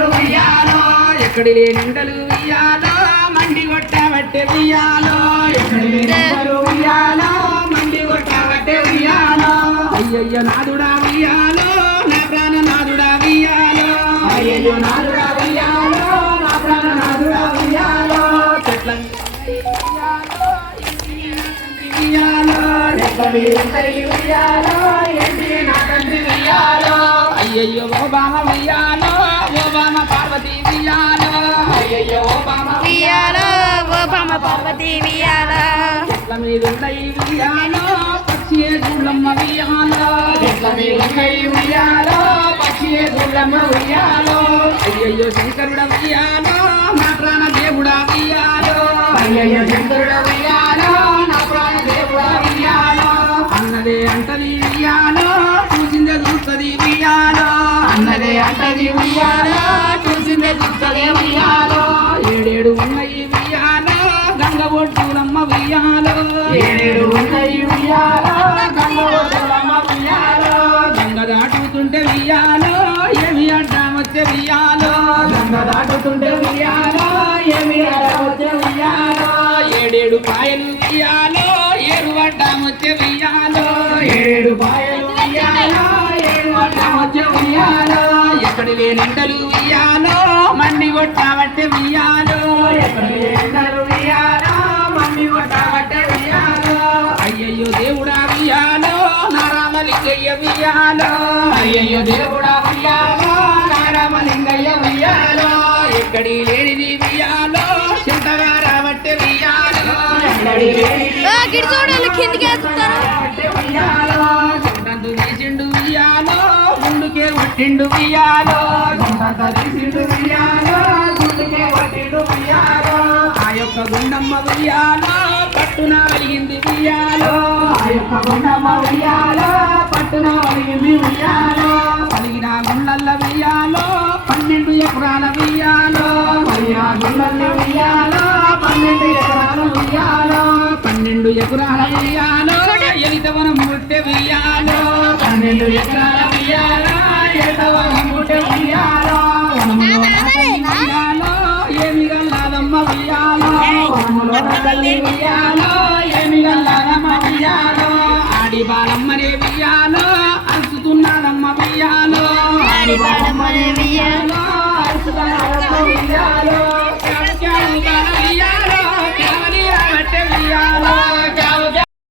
నిండు ఉయ్యాలో ఎక్కడి నిండలు ఉయ్యాలో మండి కొట్టబట్టే ఉయ్యాలో ఎక్కడి నిండలు ఉయ్యాలో మండి కొట్టబట్టే ఉయ్యాలో. అయ్యయ్య నాదుడా ఉయ్యాలో నా ప్రాణ నాదుడా ఉయ్యాలో. అయ్యయ్యో నాదుడా ఉయ్యాలో నా ప్రాణ నాదుడా ఉయ్యాలో. చెట్ల ఉయ్యాలో రెక్కలి ఉంటాయి ఉయ్యాలో నా ఉయ్యాలో వియాలో ఓ బామ పార్వతి వియాలో. గుళ్ళమ్మ గుళ్ళమ్మ అయ్యయ్యో శంకరుడ నా ప్రాణ దేవుడా అయ్యయ్యో శంకరుడ నా ప్రాణ దేవుడా అన్నదే అంటది ఉయ్యాలో చూసిందే చూస్తుంది అన్నదే అంటది ఉయ్యాలో చూసిందే చూస్తుంది ఉయ్యాలో ఏడేడు ఉన్నాయి ఉయ్యాలో గంగ ఒడ్డులమ్మ ఉయ్యాలో ఏడేడు ఉన్నాయి ఉయ్యాలో గంగ ఒడ్డులమ్మ ఉయ్యాలో గంగ దాటుతుంటే ఉయ్యాలో ఏమి అడ్డం వచ్చే ఉయ్యాలో గంగ దాటుతుంటే ఉయ్యాలో ఏమి అడ్డం వచ్చే ఉయ్యాలో ఏడేడు పాయలు ఉయ్యాలో ఏడు అడ్డం వచ్చే ఉయ్యాలో ఏడు పాయలు ఉయ్యాలో ఏడు అడ్డం వచ్చే ఉయ్యాలో ఎక్కడి లేనింటలు ఉయ్యాలో మండి కొట్టాబట్టే ఉయ్యాలో నారామలింగయ్య ఉయ్యాలో అయ్యయ్యో దేవుడా ఉయ్యాలో నారామలింగయ్య ఉయ్యాలో ఎక్కడి లేనిది ఉయ్యాలో చింతగా రాబట్టే ఉయ్యాలో ఎక్కడి లేనిది ఆ, గిడి చూడాలి కిందికి వేస్తున్నారు గుండందు తీసిండు ఉయ్యాలో గుండుకే కొట్టిండు ఉయ్యాలో గుండంత తీసిండు ఉయ్యాలో గుండుకే కొట్టిండు ఉయ్యాలో ఆ యొక్క గుండమ్మ ఉయ్యాలో పట్టున వెలిగింది ఉయ్యాలో ఆ యొక్క గుండమ్మ ఉయ్యాలో పట్టున వెలిగింది ఉయ్యాలో పలిగిన గుండల్ల పన్నెండు ఎకరాల వెయ్యాలో. పలిగిన గుండల్ల పన్నెండు ఎకరాల వెయ్యాలో. పన్నెండు ఎకరాల వెయ్యాలో. ఎలితవనం ముట్టె వెయ్యాలో. పన్నెండు ఎకరాల వెయ్యాలో. ఎలితవనం ముట్టె ఉయ్యాలో వనములో ఏమి గల్లాదమ్మ వెయ్యాలో. ఏమి గల్లాదమ్మ వెయ్యాలో. ఆడి బాలమ్మనే ఉయ్యాలో బాలమ్మనే ఉయ్యాలో రాబట్టే ఉయ్యాలో